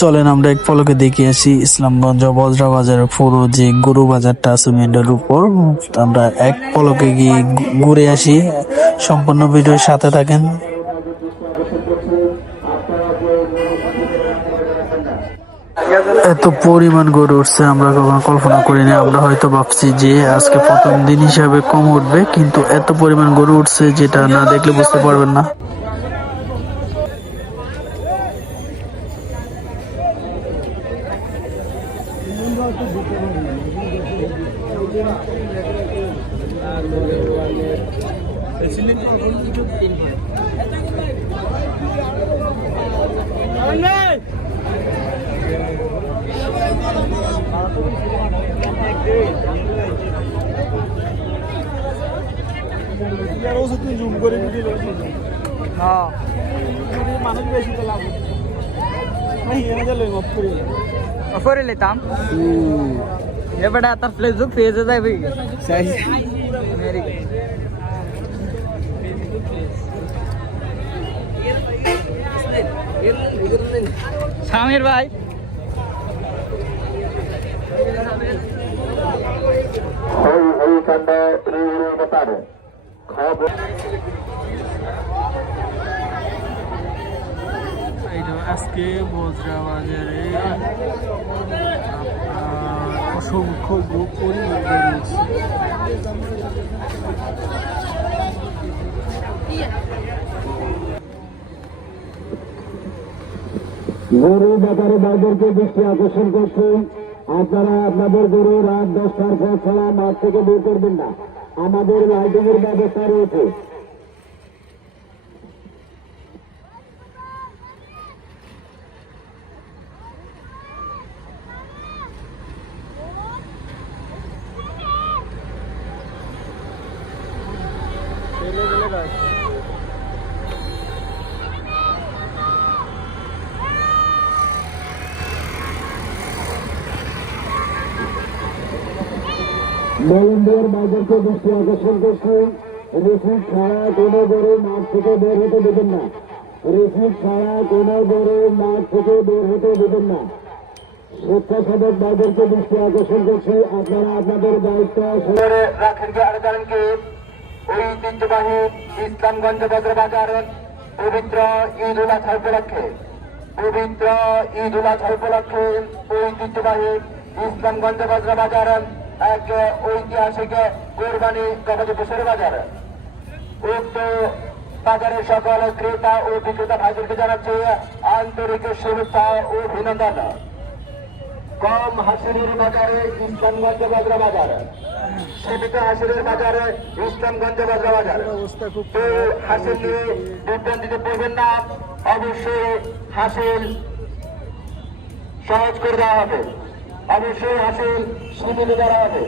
চলেন আমরা এক পলকে দেখে আসি ইসলামগঞ্জ বজরা বাজারের পুরো যে গরু বাজারটা আছে মেন্ডের উপর। আমরা এক পলকে গিয়ে ঘুরে আসি। সম্পূর্ণ ভিডিওর সাথে থাকেন। এত পরিমাণ গরু উঠছে আমরা কখনো কল্পনা করিনি। আমরা হয়তো ভাবছি যে আজকে প্রথম দিন হিসাবে কম উঠবে, কিন্তু এত পরিমাণ গরু উঠছে যেটা না দেখলে বুঝতে পারবেন না। করে লেতাম এবারে তার ফেসবুক পেজে যাবে সামির ভাই আজকে বজরা বাজারে অসংখ্য গরু ব্যাপারে বাইদেরকে দৃষ্টি আকর্ষণ করছে। আপনারা আপনাদের গরু রাত 10টার পর ছাড়া মাঠ থেকে বের করবেন না। আমাদের লাইটিং এর ব্যবস্থা রয়েছে। মলন্দর বাজারকে দৃষ্টি আকর্ষণ করছে। রিসিট ছাড়া কোনো গরু মাঠ থেকে বের হতে দেবেন না। রিসিট ছাড়া কোনো গরু মাঠ থেকে বের হতে দেবেন না। স্বেচ্ছাসেবক বাজারকে দৃষ্টি আকর্ষণ করছে। আপনারা আপনাদের দায়িত্ব রাখেন যে আরো জানেন কি ঐতিহ্যবাহী ইসলামগঞ্জ বজরা বাজার পবিত্র ঈদ উল আজহা উপলক্ষে ঐতিহ্যবাহী ইসলামগঞ্জ বজরা বাজার এক ঐতিহাসিক কোরবানি গবাদি পশুর বাজার। উক্ত বাজারের সকল ক্রেতা ও বিক্রেতা ভাইদেরকে জানাচ্ছে আন্তরিক শুভেচ্ছা ও অভিনন্দন। কম হাসিনের বাজারে ইসলামগঞ্জ বজরা বাজার, সীমিত হাসিনের বাজারে ইসলামগঞ্জ বজরা বাজার। তো হাসিল নিয়ে বিভ্রান্তিতে পড়বেন না। অবশ্যই হাসিল সহজ করে দেওয়া হবে, অবশ্যই হাসিল সুবিধা দেওয়া হবে।